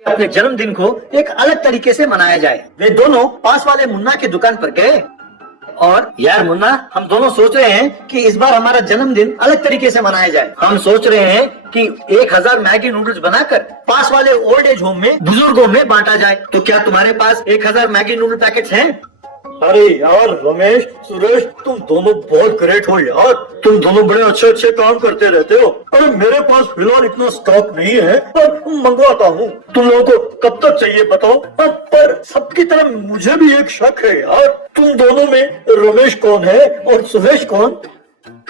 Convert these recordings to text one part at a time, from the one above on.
अपने जन्मदिन को एक अलग तरीके से मनाया जाए। वे दोनों पास वाले मुन्ना की दुकान पर गए और यार मुन्ना, हम दोनों सोच रहे हैं कि इस बार हमारा जन्मदिन अलग तरीके से मनाया जाए। हम सोच रहे हैं कि 1000 मैगी नूडल्स बनाकर पास वाले ओल्ड एज होम में बुजुर्गों में बांटा जाए। तो क्या तुम्हारे पास 1000 मैगी नूडल पैकेट्स हैं? अरे यार रमेश, सुरेश, तुम दोनों बहुत ग्रेट हो यार। तुम दोनों बड़े अच्छे अच्छे काम करते रहते हो। अरे मेरे पास फिलहाल इतना स्टॉक नहीं है, पर मंगवाता हूँ। तुम लोगों को कब तक चाहिए बताओ? पर सबकी तरह मुझे भी एक शक है यार, तुम दोनों में रमेश कौन है और सुरेश कौन?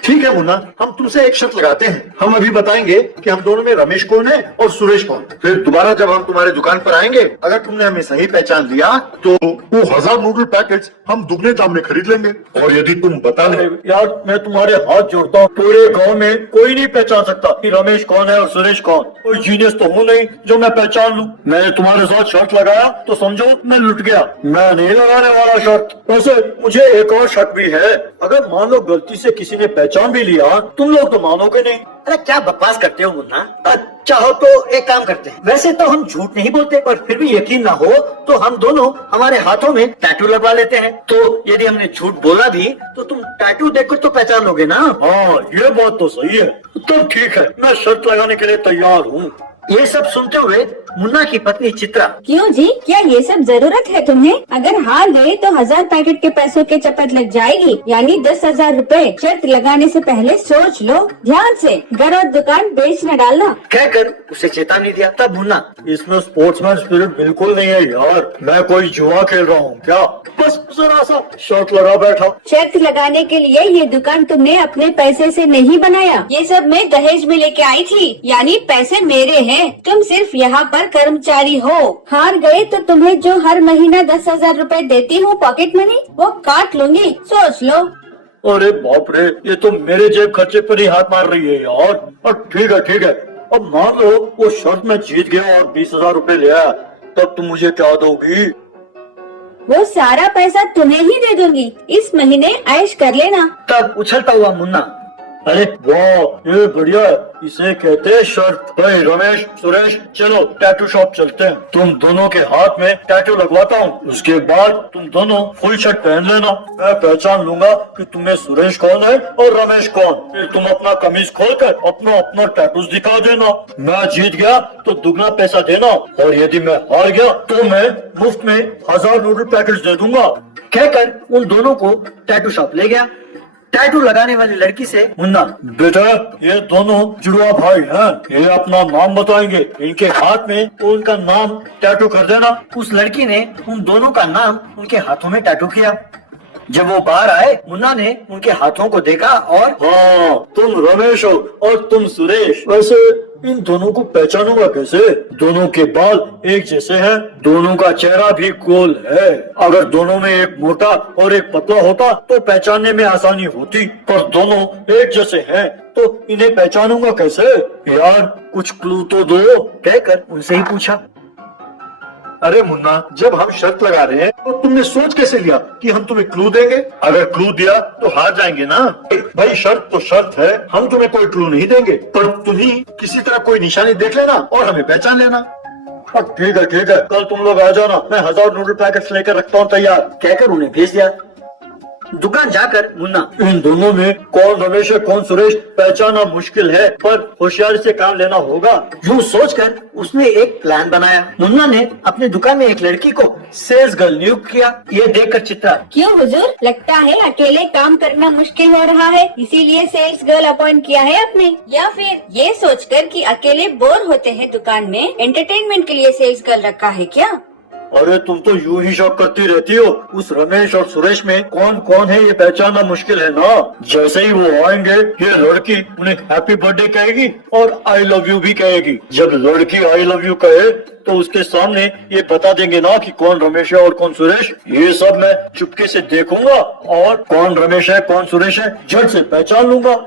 ठीक है मुन्ना, हम तुमसे एक शर्त लगाते हैं। हम अभी बताएंगे कि हम दोनों में रमेश कौन है और सुरेश कौन। फिर दोबारा जब हम तुम्हारे दुकान पर आएंगे, अगर तुमने हमें सही पहचान लिया तो वो 1000 नूडल पैकेट्स हम दुगने दाम में खरीद लेंगे। और यदि तुम बता दे यार मैं तुम्हारे हाथ जोड़ता हूँ, पूरे गांव में कोई नहीं पहचान सकता कि रमेश कौन है और सुरेश कौन। कोई जीनियस तो हूँ नहीं जो मैं पहचान लूँ। मैंने तुम्हारे साथ शर्त लगाया तो समझो मैं लुट गया। मैं नहीं लगाने वाला शर्त। वैसे मुझे एक और शक भी है, अगर मान लो गलती से किसी ने पहचान भी लिया, तुम लोग तो मानोगे नहीं। अरे क्या बकवास करते हो मुन्ना? चाहो तो एक काम करते हैं। वैसे तो हम झूठ नहीं बोलते, पर फिर भी यकीन ना हो तो हम दोनों हमारे हाथों में टैटू लगवा लेते हैं। तो यदि हमने झूठ बोला भी तो तुम टैटू देखकर तो पहचान लोगे ना? हाँ ये बात तो सही है। तो ठीक है, मैं शर्त लगाने के लिए तैयार हूँ। ये सब सुनते हुए मुन्ना की पत्नी चित्रा, क्यों जी, क्या ये सब जरूरत है तुम्हें? अगर हार गए तो 1000 पैकेट के पैसों के चपत लग जाएगी, यानी 10,000 रुपए। शर्त लगाने से पहले सोच लो ध्यान से, घर और दुकान बेच न डालना, कहकर उसे चेतावनी दिया। तब मुन्ना, इसमें स्पोर्ट्समैन स्पिरिट बिल्कुल नहीं है यार। मैं कोई जुआ खेल रहा हूँ क्या? बस जरा सा शर्त लगा बैठा। शर्त लगाने के लिए ये दुकान तुमने अपने पैसे से नहीं बनाया, ये सब मैं दहेज में लेके आई थी, यानी पैसे मेरे हैं। तुम सिर्फ यहाँ पर कर्मचारी हो। हार गए तो तुम्हें जो हर महीना 10,000 रुपए देती हूँ पॉकेट मनी, वो काट लूंगी, सोच लो। अरे बाप रे, ये तो मेरे जेब खर्चे पर ही हाथ मार रही है यार। और ठीक है, अब मान लो वो शर्त में जीत गया और 20,000 रुपए ले आया, तब तुम मुझे क्या दोगी? वो सारा पैसा तुम्हें ही दे दूंगी, इस महीने ऐश कर लेना। तब उछलता हुआ मुन्ना, अरे वाह, ये बढ़िया है, इसे कहते हैं शर्त। भाई रमेश, सुरेश, चलो टैटू शॉप चलते हैं। तुम दोनों के हाथ में टैटू लगवाता हूँ, उसके बाद तुम दोनों फुल शर्ट पहन लेना। मैं पहचान लूंगा कि तुम्हें सुरेश कौन है और रमेश कौन। फिर तुम अपना कमीज खोलकर अपना अपना टैटूज दिखा देना। मैं जीत गया तो दुगना पैसा देना, और यदि मैं हार गया तो मैं मुफ्त में 1000 नूडल पैकेट दे दूंगा। कहकर उन दोनों को टैटू शॉप ले गया। टैटू लगाने वाली लड़की से मुन्ना, बेटा ये दोनों जुड़वा भाई हैं, ये अपना नाम बताएंगे, इनके हाथ में उनका नाम टैटू कर देना। उस लड़की ने उन दोनों का नाम उनके हाथों में टैटू किया। जब वो बाहर आए, मुन्ना ने उनके हाथों को देखा और हाँ, तुम रमेश हो और तुम सुरेश। वैसे इन दोनों को पहचानूंगा कैसे? दोनों के बाल एक जैसे हैं, दोनों का चेहरा भी गोल है। अगर दोनों में एक मोटा और एक पतला होता तो पहचानने में आसानी होती, पर दोनों एक जैसे हैं तो इन्हें पहचानूंगा कैसे? यार कुछ क्लू तो दो। कहकर उनसे ही पूछा। अरे मुन्ना, जब हम शर्त लगा रहे हैं तो तुमने सोच कैसे लिया कि हम तुम्हें क्लू देंगे? अगर क्लू दिया तो हार जाएंगे ना। भाई शर्त तो शर्त है, हम तुम्हें कोई क्लू नहीं देंगे, पर तुम ही किसी तरह कोई निशानी देख लेना और हमें पहचान लेना। ठीक है, कल तुम लोग आ जाना, मैं 1000 नूडल पैकेट्स लेकर रखता हूँ तैयार। कहकर उन्हें भेज दिया। दुकान जाकर मुन्ना, इन दोनों में कौन रमेश है कौन सुरेश पहचानना मुश्किल है, पर होशियारी से काम लेना होगा। यूँ सोचकर उसने एक प्लान बनाया। मुन्ना ने अपनी दुकान में एक लड़की को सेल्स गर्ल नियुक्त किया। ये देखकर चित्रा, क्यों हुजूर, लगता है अकेले काम करना मुश्किल हो रहा है, इसीलिए सेल्स गर्ल अपॉइंट किया है आपने? या फिर ये सोचकर कि अकेले बोर होते हैं दुकान में, एंटरटेनमेंट के लिए सेल्स गर्ल रखा है क्या? अरे तुम तो यूं ही शक करती रहती हो। उस रमेश और सुरेश में कौन कौन है ये पहचानना मुश्किल है ना। जैसे ही वो आएंगे, ये लड़की उन्हें हैप्पी बर्थडे कहेगी और आई लव यू भी कहेगी। जब लड़की आई लव यू कहे तो उसके सामने ये बता देंगे ना कि कौन रमेश है और कौन सुरेश। ये सब मैं चुपके से देखूंगा और कौन रमेश है कौन सुरेश है झट से पहचान लूंगा।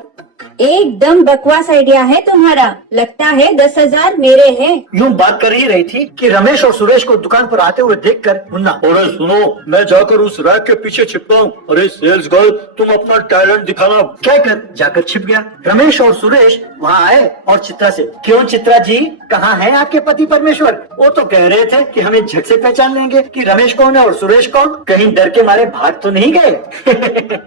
एकदम बकवास आइडिया है तुम्हारा, लगता है 10,000 मेरे हैं। यूँ बात कर ही रही थी कि रमेश और सुरेश को दुकान पर आते हुए देखकर मुन्ना, अरे सुनो, मैं जाकर उस रैक के पीछे छिपता हूँ। अरे सेल्स गर्ल, तुम अपना टैलेंट दिखाना। कहकर जाकर छिप गया। रमेश और सुरेश वहाँ आए और चित्रा से, क्यों चित्रा जी, कहाँ है आपके पति परमेश्वर? वो तो कह रहे थे कि हमें झट से पहचान लेंगे कि रमेश कौन है और सुरेश कौन। कहीं डर के मारे भाग तो नहीं गए?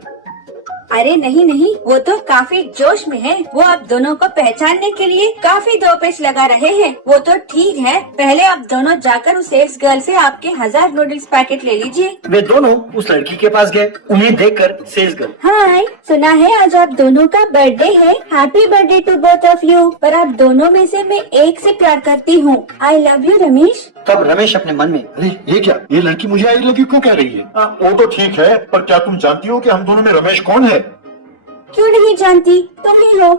अरे नहीं नहीं, वो तो काफी जोश में है। वो आप दोनों को पहचानने के लिए काफी दो पेच लगा रहे हैं। वो तो ठीक है, पहले आप दोनों जाकर उस सेल्स गर्ल से आपके 1000 नूडल्स पैकेट ले लीजिए। वे दोनों उस लड़की के पास गए। उन्हें देखकर सेल्स गर्ल, हाय, सुना है आज आप दोनों का बर्थडे है। Happy birthday to both of you. पर आप दोनों में से मैं एक से प्यार करती हूँ। I love you Ramesh. तब रमेश अपने मन में, अरे ये क्या, ये लड़की मुझे आई लव यू क्यों कह रही है? वो तो ठीक है, पर क्या तुम जानती हो कि हम दोनों में रमेश कौन है? क्यों नहीं जानती, तुम ही हो।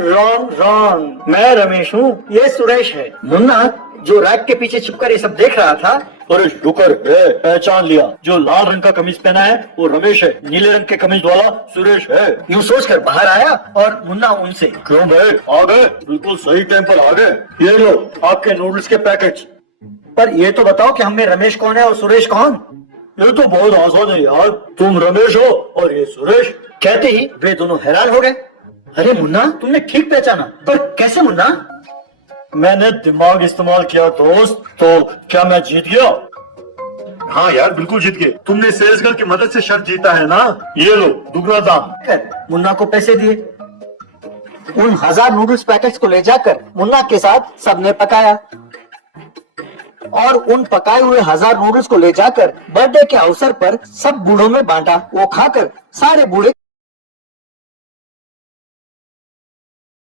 रॉन्ग रॉन्ग, मैं रमेश हूँ, ये सुरेश है। मुन्ना जो रैक के पीछे छुपकर ये सब देख रहा था, अरे शुक्र है पहचान लिया। जो लाल रंग का कमीज पहना है वो रमेश है, नीले रंग के कमीज वाला सुरेश है। यूँ सोचकर बाहर आया और मुन्ना उनसे, क्यों भाई, आ गए? बिल्कुल सही टाइम पर आ गए। ये लो आपके नूडल्स के पैकेट्स। पर ये तो बताओ कि हमें रमेश कौन है और सुरेश कौन? ये तो बहुत आसान है यार, तुम रमेश हो और ये सुरेश। कहते ही वे दोनों हैरान हो गए। अरे मुन्ना, तुमने ठीक पहचाना, पर कैसे मुन्ना? मैंने दिमाग इस्तेमाल किया दोस्त। तो क्या मैं जीत गया? हाँ यार, बिल्कुल जीत गए। तुमने सेल्स गर्ल की मदद से शर्त जीता है ना। ये लो दुगना दाम। कर मुन्ना को पैसे दिए। उन 1000 नूडल्स पैकेट्स को ले जाकर मुन्ना के साथ सबने पकाया और उन पकाए हुए 1000 नूडल्स को ले जाकर बर्थडे के अवसर पर सब बूढ़ों में बांटा। वो खाकर सारे बूढ़े